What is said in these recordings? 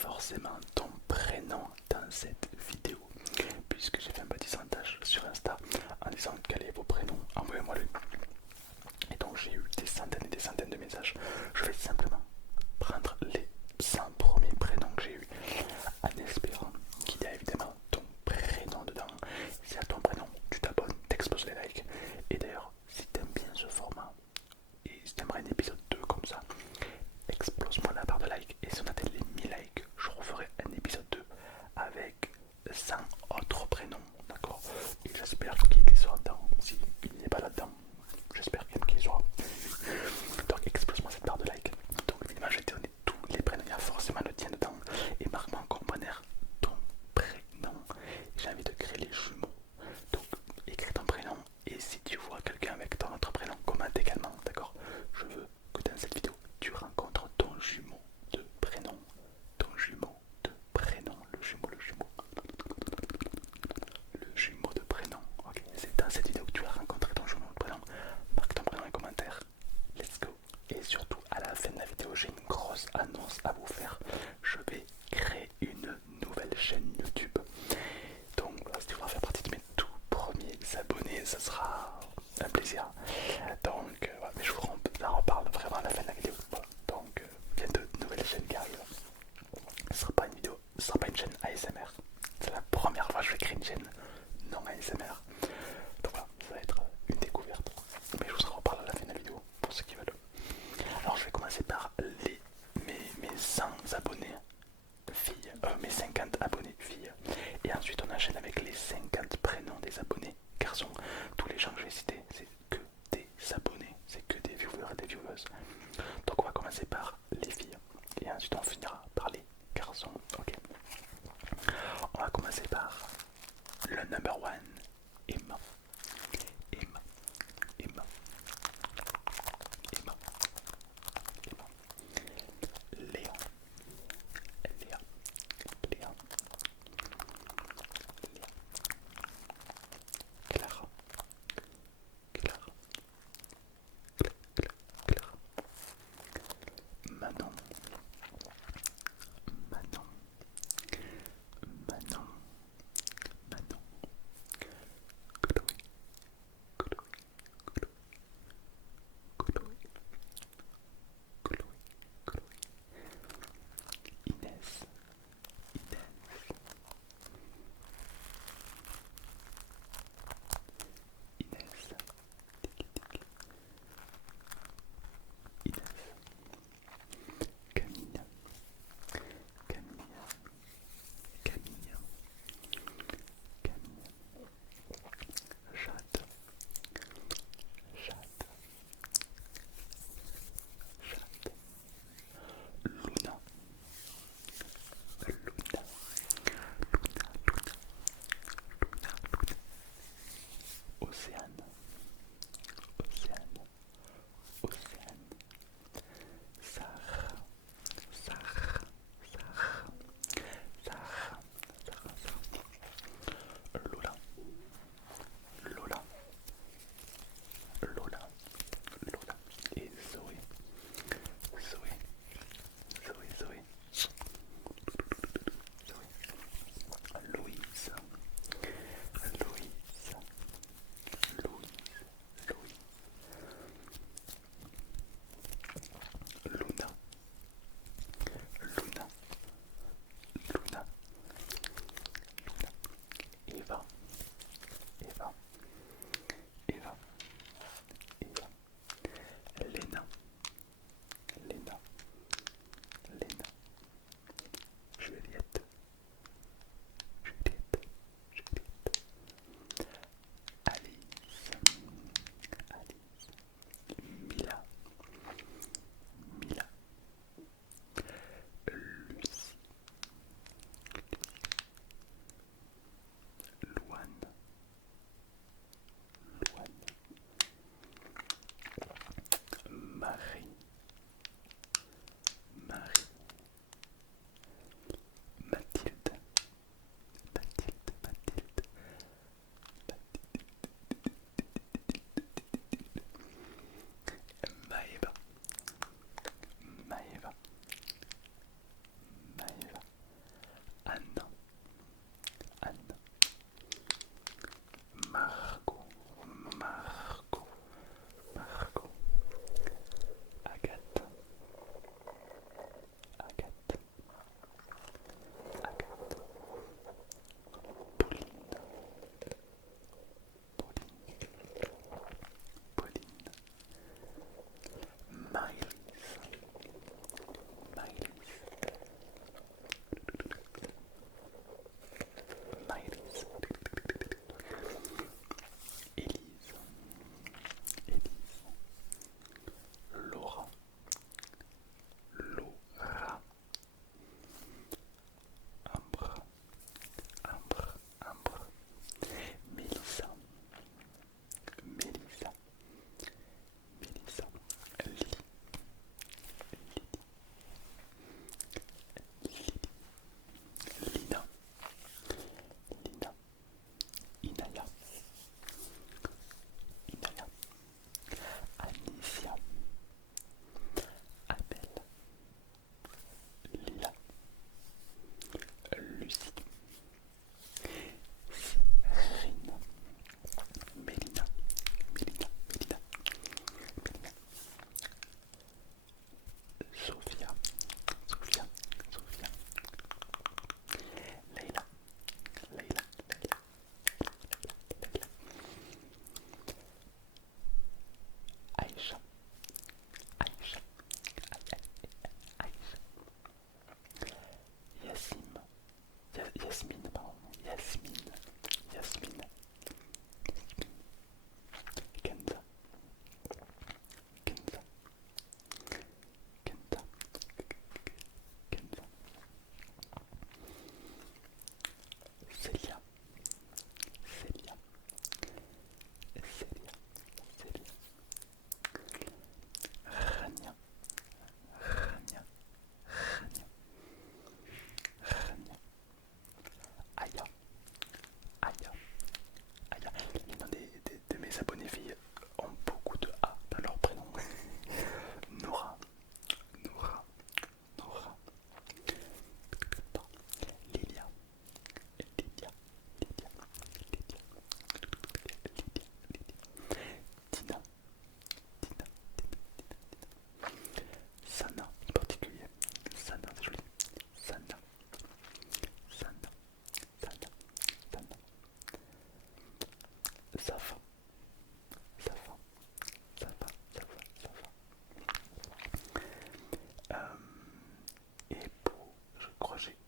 forcément ton prénom dans cette vidéo, puisque j'ai fait un petit sondage sur Insta en disant quel est vos prénoms, envoyez-moi le. Et donc j'ai eu des centaines et des centaines de messages. Je vais simplement prendre les 100 premiers prénoms que j'ai eu, en espérant qu'il y a évidemment ton prénom dedans. Si à ton prénom, tu t'abonnes, t'exposes les likes. Et d'ailleurs, si t'aimes bien ce format, et si t'aimerais un épisode 2 comme ça, explose-moi la barre de like. Et si on atteint les 1000 likes, je referai un épisode 2 avec 100 autres prénoms, d'accord. Et j'espère qu'il sera dedans. S'il n'est pas là-dedans, j'espère quand même qu'il y sera. Donc explose-moi cette barre de like. Donc évidemment, je vais te donner tous les prénoms. Il y a forcément le tien dedans. Et marque-moi en commentaire ton prénom. J'ai envie de créer les jumeaux. Donc écris ton prénom. Et si tu vois quelqu'un avec ton autre prénom, commente également, d'accord. Je veux que dans cette vidéo, tu rencontres ton jumeau de prénom. Ton jumeau de prénom. Le jumeau, le jumeau. Le jumeau de prénom. Ok, c'est dans cette vidéo que tu as rencontré ton jumeau de prénom. Marque ton prénom en commentaire. Let's go. Et surtout, à la fin de la vidéo, j'ai une grosse annonce à vous faire. Je vais créer une nouvelle chaîne YouTube. Donc, si tu voudras faire partie de mes tout premiers abonnés, ça sera un plaisir. Donc, voilà, mais je vous en reparle vraiment à la fin de la vidéo. Voilà. Donc, bientôt de nouvelles chaînes qui arrivent. Ce sera pas une vidéo, ce sera pas une chaîne ASMR. C'est la première fois que je vais créer une chaîne non ASMR. Donc voilà, ça va être une découverte. Mais je vous en reparle à la fin de la vidéo pour ceux qui veulent. Alors je vais commencer par mes 100 abonnés filles, mes 50 abonnés filles. Et ensuite on enchaîne avec les 50 prénoms des abonnés garçons. Tous les gens que je vais citer, c'est que des abonnés, c'est que des viewers et des viewers. Donc on va commencer par les filles. Et ensuite on finira par les garçons. Ok. On va commencer par le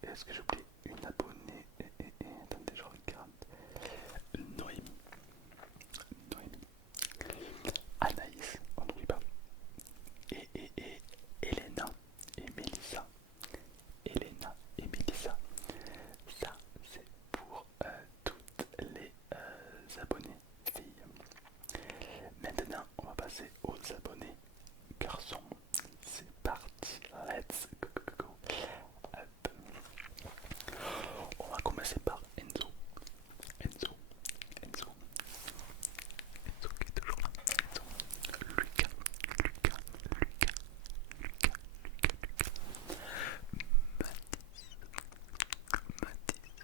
Est-ce que j'ai oublié une abonnée? Attendez, je regarde. Noémie. Noémie. Anaïs, on n'oublie pas. Et Elena et Mélissa. Elena et Mélissa. Ça, c'est pour toutes les abonnés filles. Maintenant, on va passer aux abonnés garçons. C'est parti, let's go, go, go. Hop. On va commencer par Enzo. Enzo, Enzo, Enzo qui est toujours là. Enzo. Lucas, Lucas, Lucas, Lucas, Lucas, Mathis, Mathis,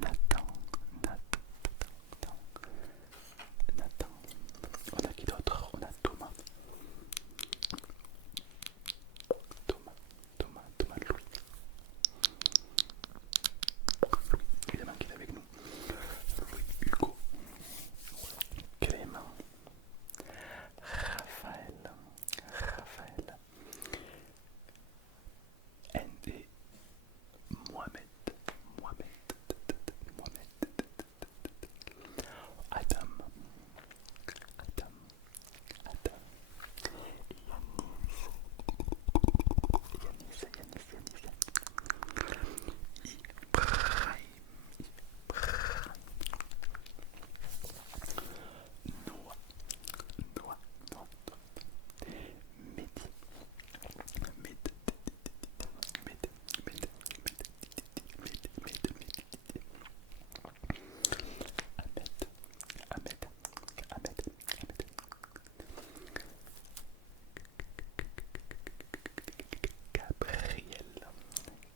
Nathan, Nathan, Nathan. On a qui d'autre? On a Thomas. Thomas, Thomas, Thomas, Louis. Louis, évidemment qu'il est avec nous. Louis, Hugo, Clément, Raphaël, Raphaël, ND, Mohamed, Mohamed, Mohamed, Adam, Adam, Adam, Yanis, Yanis, Yanis, Yanis, Ibrahim, Ibrahim, Noah, Noah, Noah, Mehdi, Mehdi, Mehdi, Mehdi, Mehdi, Ahmed, Ahmed, Ahmed, Ahmed, Gabriel,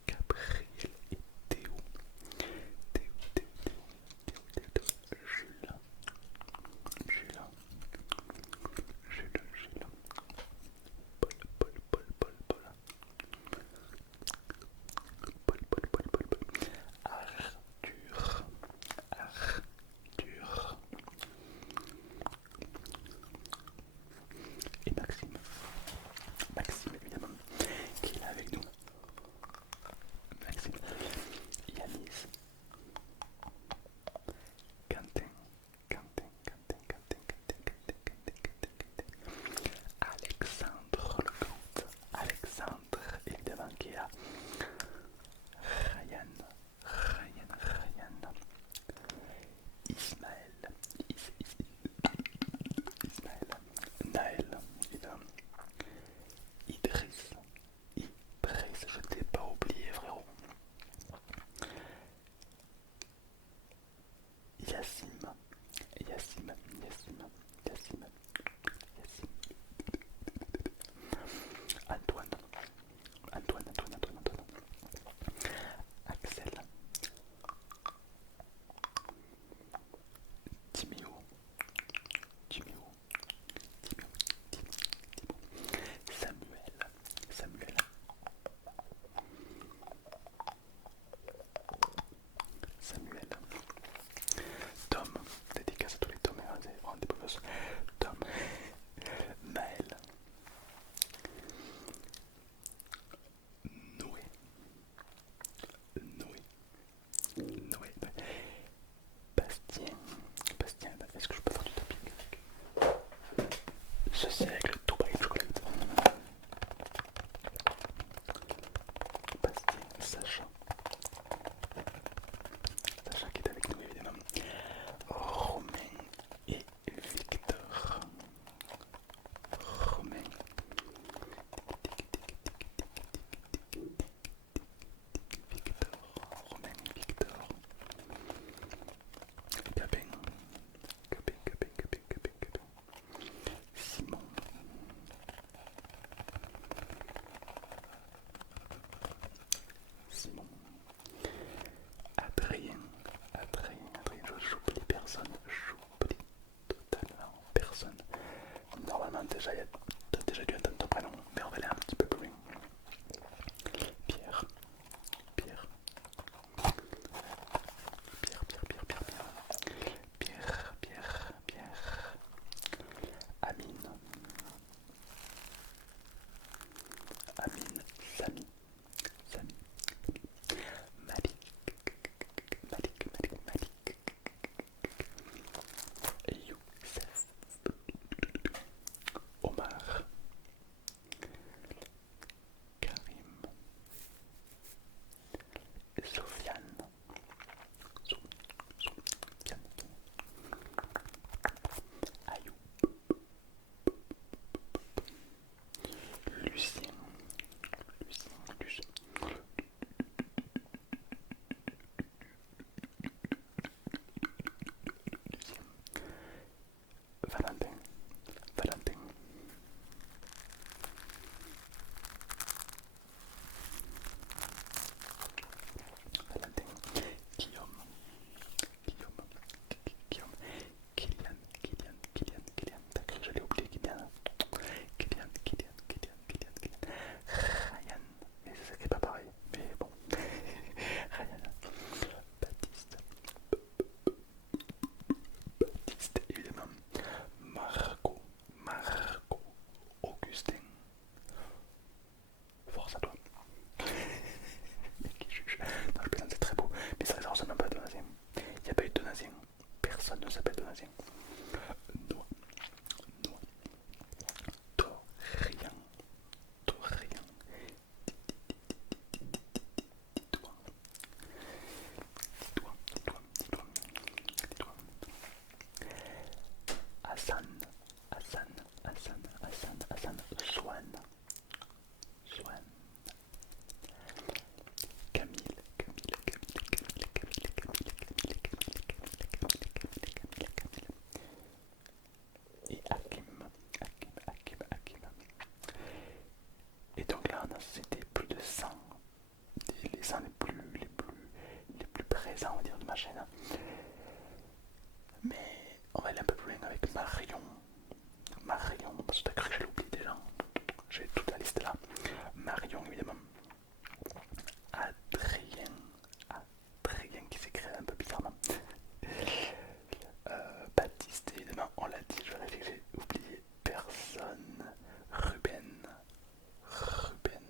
Gabriel et Théo, Théo, Théo, Théo, Théo, Théo, Jules, Jules, Jules, Jules, Paul, Paul, Paul, Paul, Paul, Paul, Paul, Paul, Paul, Paul, Arthur, Arthur et Maxime, Maxime évidemment, qui est là avec nous, Maxime, Yanis, Quentin, Quentin, Quentin, Quentin, Quentin, Quentin, Quentin, Quentin, Alexandre le Comte, Alexandre évidemment qui est là, Ryan, Ryan, Ryan, Ismaël, Ismaël, Naël, évidemment, Idriss, Idriss, je t'ai pas oublié frérot, Yassim, Yassim, Yassim, Yassim, Yassim, Antoine, Antoine, Antoine, Antoine, Antoine, Axel, Timéo, Timéo, Timéo, Timéo, Samuel, Samuel, Samuel, Tom, dédicace à tous les Tom, c'est vraiment des beaux gosses. Tom, Maël, Noé, Noé, Noé, Bastien, Bastien, est-ce que je peux faire du tapping? Ceci avec le Dubaï Chocolate. Bastien, Sacha, Sacha qui est avec nous évidemment. Romain et Victor. Romain. Victor. Romain et Victor. Gabin. Gabin, Gabin, Gabin, Gabin, Gabin. Simon. Simon. ma chaîne. Mais on va aller un peu plus loin avec Marion. Marion, parce que t'as cru que je l'oublie déjà. J'ai toute la liste là. Marion évidemment. Adrien. Adrien qui s'écrit un peu bizarrement. Baptiste évidemment, on l'a dit, je vérifie que j'ai oublié personne. Ruben. Ruben.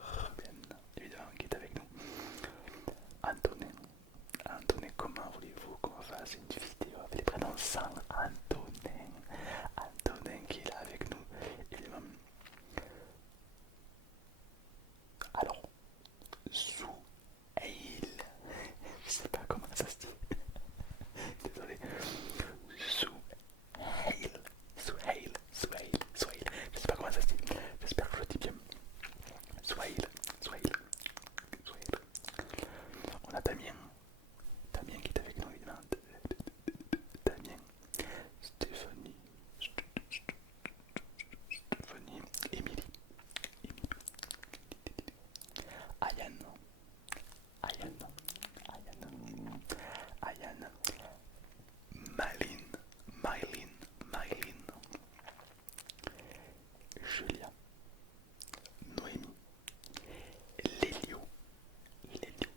Ruben, évidemment, qui est avec nous. Antonin. Antonin, comment voulez-vous qu'on fasse une vidéo avec les prénoms sans Antonin? Antonin qui est là avec nous, évidemment. Alors, Souhail, je sais pas comment ça se dit. Désolé. Souhail, Souhail, Souhail, Souhail. Je sais pas comment ça se dit. J'espère que je le dis bien. Souhail, Souhail, Souhail. On a Damien. Damien qui est avec nous évidemment. Damien. Stéphanie. Stéphanie. Émilie. Ayane. Ayane. Ayane. Ayane. Maline. Mylene. Mylene. Julia. Noémie. Lélio. Lélio.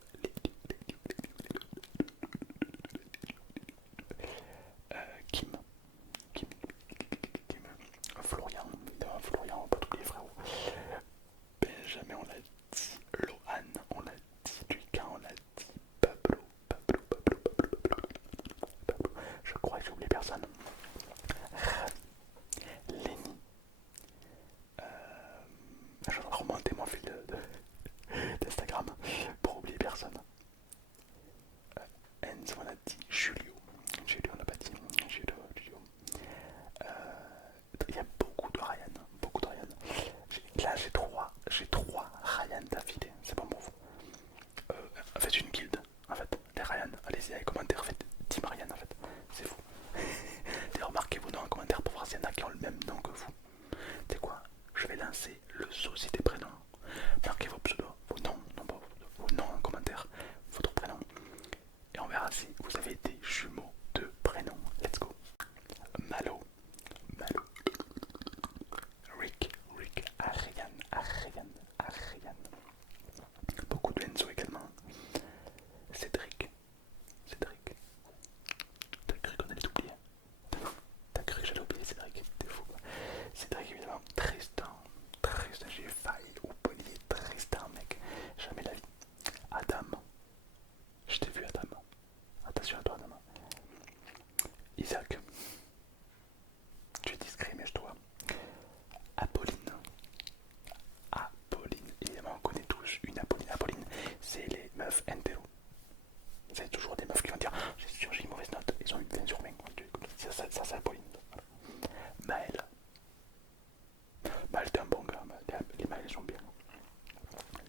Kim. Kim. Kim. Florian. Florian, on va pas t'oublier frérot. Benjamin, on l'a dit. Lohan, on l'a dit. Lucas, on l'a dit. Pablo. Je crois que j'ai oublié personne. Lenny. Je vais remonter mon fil d'Instagram pour oublier personne. Enzo, on a dit. Julio. Julio, on l'a pas dit. Julio. Il y a beaucoup de Ryan. Beaucoup de Ryan. Là, j'ai trois Ryan d'affilée. C'est bon pour vous. Faites une guilde. En fait, les Ryan. Allez-y, les commentaires. Faites Team Ryan en fait. C'est vous. D'ailleurs, marquez vos noms en commentaire pour voir s'il y en a qui ont le même nom que vous. C'est quoi? Je vais lancer le sauce des prénoms. Marquez vos pseudos, vos noms, non pas vos noms en commentaire, votre prénom. Et on verra si vous avez des jumeaux de prénoms. Let's go. Malo. Malo. Rick. Ariane. Beaucoup de Enzo également. Cédric. T'as cru qu'on allait t'oublier? T'as cru que j'allais oublier Cédric? T'es fou quoi. Cédric évidemment. Tristan, j'ai failli oublier Tristan mec. Jamais la vie. Adam. Je t'ai vu Adam. Attention à toi Adam. Isaac. Tu es discret mais je dois. Apolline. Évidemment on connaît tous une Apolline. Apolline, c'est les meufs entero. C'est toujours des meufs qui vont dire j'ai sûr j'ai une mauvaise note, ils ont une 20 sur 20. Ça c'est Apolline. Maël. Maël t'es un bon gars, les Maël sont bien.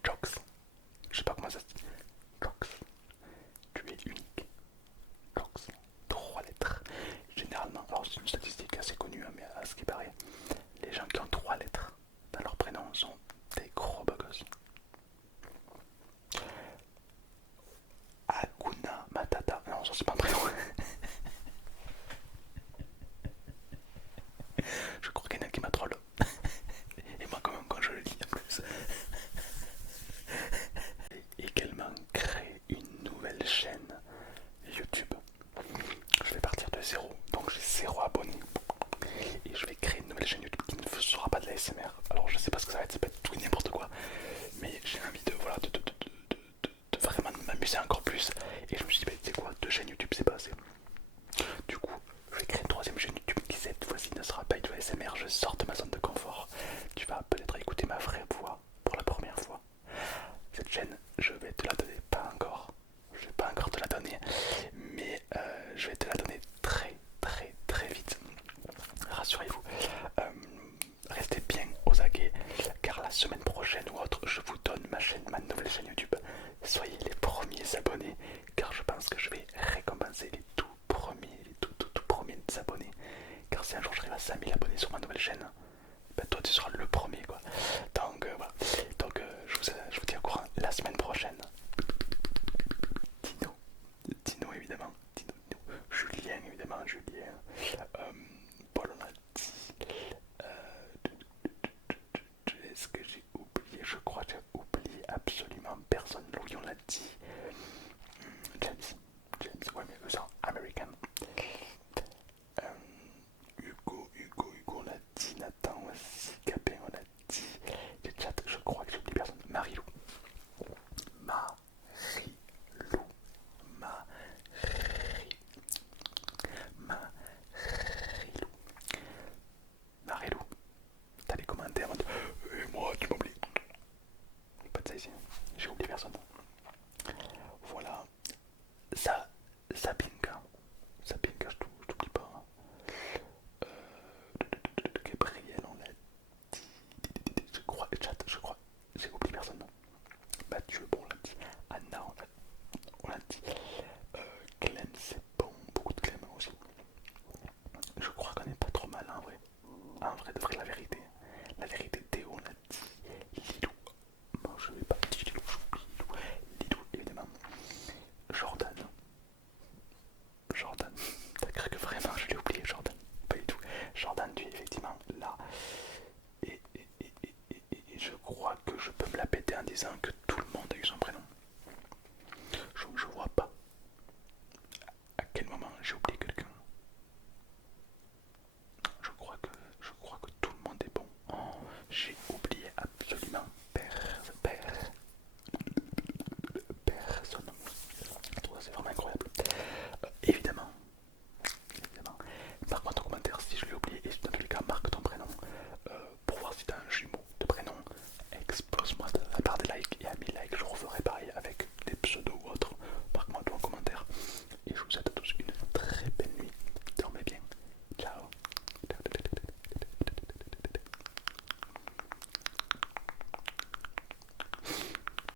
Jox. Je sais pas comment ça se dit. Jox. Tu es unique. Jox. 3 lettres. Généralement, alors c'est une statistique assez connue, mais à ce qui paraît, les gens qui ont 3 lettres dans leur prénom sont des gros bagos. Hakuna Matata. Non, ça c'est pas un prénom. Je crois qu'il y en a qui m'a troll. Et moi quand même quand je le lis en plus. Et également créer une nouvelle chaîne YouTube. Je vais partir de zéro, donc j'ai 0 abonnés. Et je vais créer une nouvelle chaîne YouTube qui ne sera pas de la SMR. Alors je sais pas ce que ça va être tout et n'importe quoi. Mais j'ai envie de, voilà, de vraiment m'amuser encore plus. Et je me suis dit, bah, tu sais quoi, 2 chaînes YouTube c'est pas assez. Du coup, je vais créer une 3ème chaîne YouTube qui cette fois-ci ne sera pas du ASMR. Je sors de ma zone de confort. Tu vas peut-être écouter ma vraie voix pour la première fois. Cette chaîne, je vais te la donner, pas encore. Je vais pas encore te la donner, mais je vais te la donner très vite. Rassurez-vous. Restez bien aux aguets, car la semaine prochaine ou autre, je vous donne ma nouvelle chaîne YouTube. Soyez les premiers abonnés, car je pense que je vais récompenser les tout premiers abonnés. Car si un jour j'arrive à 5000 abonnés sur ma nouvelle chaîne, ben toi tu seras le premier quoi. Donc voilà. Donc je vous tiens au courant la semaine prochaine. Est-ce que j'ai oublié? Je crois que j'ai oublié absolument personne. Louis, on l'a dit. James. James, ouais, mais eux sont American. Hugo, on l'a dit. Nathan aussi. Capé, on l'a dit. Les chats, je crois que j'ai oublié personne. Marilou. Marilou. Marilou. Marilou. Marilou. T'as les commentaires en mode moi, tu m'oublies. Pas de ça ici. J'ai oublié personne. Voilà. Ça, Sabinka. Sabinka, je t'oublie pas. Gabriel, on l'a dit. Je crois, chat, je crois. J'ai oublié personne. Mathieu, bon, on l'a dit. Anna, on l'a dit. Clem, c'est bon. Beaucoup de Clem aussi. Je crois qu'on est pas trop mal en vrai. En vrai, de vrai, la vérité. La vérité, Théo, on l'a dit. Lilou. Bon, je vais pas dire Lilou, Lilou. Lilou, évidemment. Jordan. Jordan. T'as cru que vraiment je l'ai oublié, Jordan? Pas du tout. Jordan, tu es effectivement là. Et je crois que je peux me la péter en disant que tout le monde a eu son prénom.